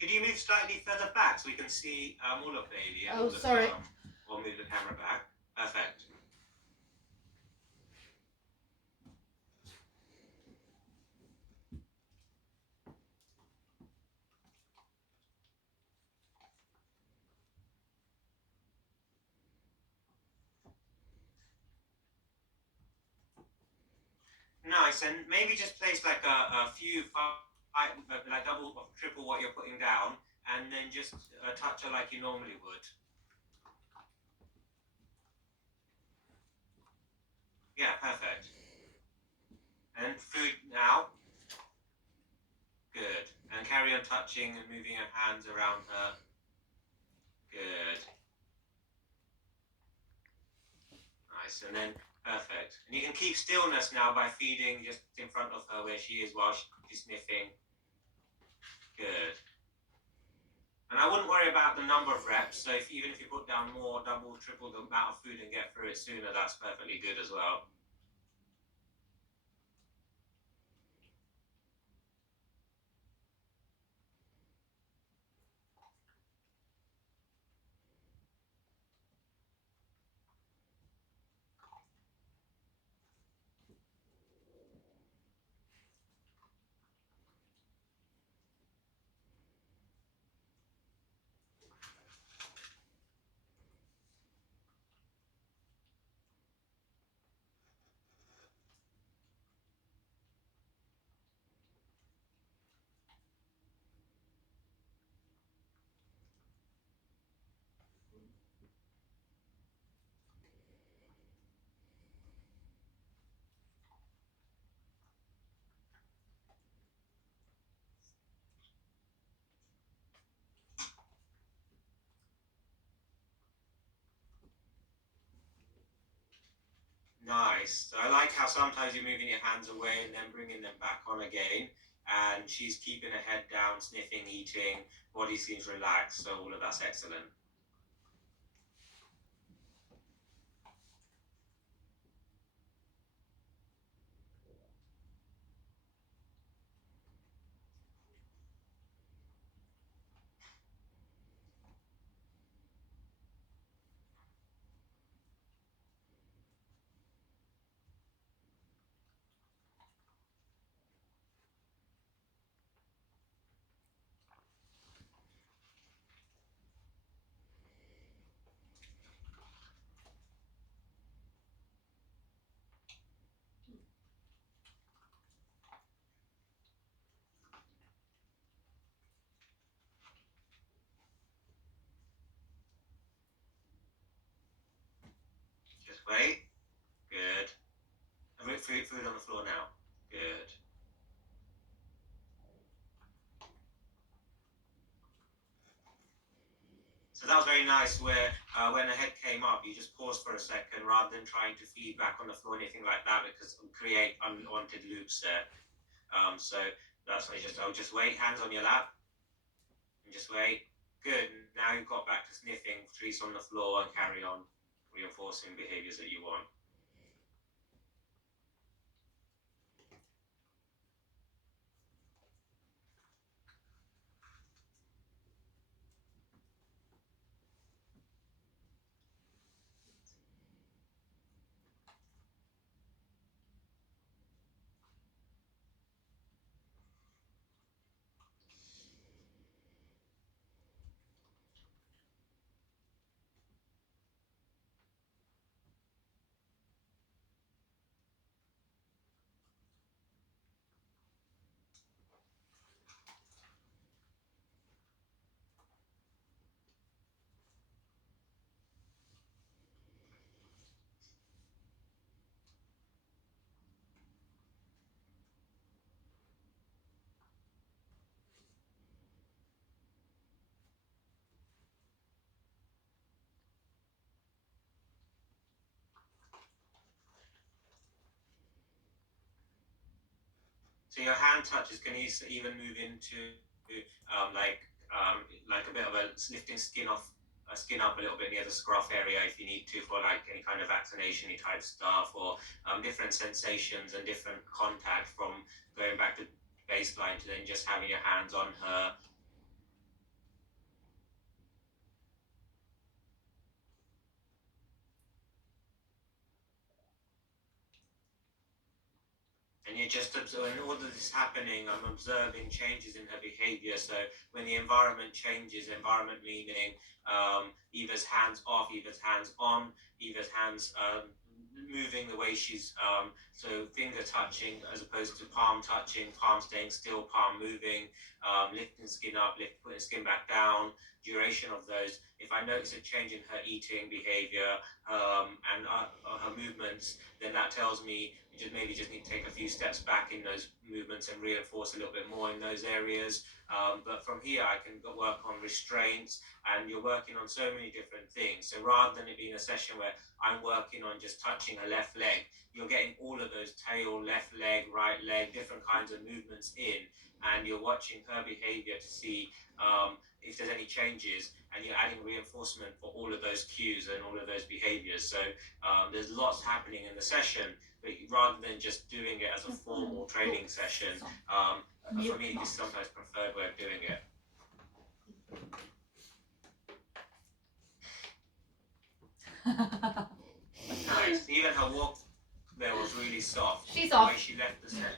Could you move slightly further back so we can see all of Bailey and Oh, all of sorry. or move the camera back? Perfect. Nice, and maybe just place like a few five, like double or triple what you're putting down, and then just touch her like you normally would. Yeah, perfect. And food now. Good. And carry on touching and moving your hands around her. Good. Nice. And then perfect. And you can keep stillness now by feeding just in front of her where she is while she's sniffing. Good. And I wouldn't worry about the number of reps. So even if you put down more, double, triple the amount of food and get through it sooner, that's perfectly good as well. Nice. So I like how sometimes you're moving your hands away and then bringing them back on again. And she's keeping her head down, sniffing, eating. Body seems relaxed. So all of that's excellent. Just wait. Good. And put food on the floor now. Good. So that was very nice where when the head came up, you just paused for a second rather than trying to feed back on the floor or anything like that because it will create unwanted loops there. So that's why I'll just wait, hands on your lap, and just wait. Good. Now you've got back to sniffing, treats on the floor, and carry on reinforcing behaviors that you want. So your hand touches can even move into um, like like a bit of a lifting skin up a little bit near the scruff area if you need to for like any kind of vaccination type stuff or different sensations and different contact from going back to baseline to then just having your hands on her. And you're just observing all of this happening. I'm observing changes in her behavior. So when the environment changes, environment meaning Eva's hands off, Eva's hands on, Eva's hands moving the way she's so finger touching as opposed to palm touching, palm staying still, palm moving, lifting skin up, putting skin back down, duration of those. If I notice a change in her eating behavior and her movements, then that tells me you just need to take a few steps back in those movements and reinforce a little bit more in those areas. But from here, I can work on restraints, and you're working on so many different things. So rather than it being a session where I'm working on just touching her left leg, you're getting all of those tail, left leg, right leg, different kinds of movements in, and you're watching her behavior to see if there's any changes, and you're adding reinforcement for all of those cues and all of those behaviors. So there's lots happening in the session, but rather than just doing it as a formal training session, for me, this is sometimes preferred way of doing it. Nice. Even her walk there was really soft. She's the off. way she left the set.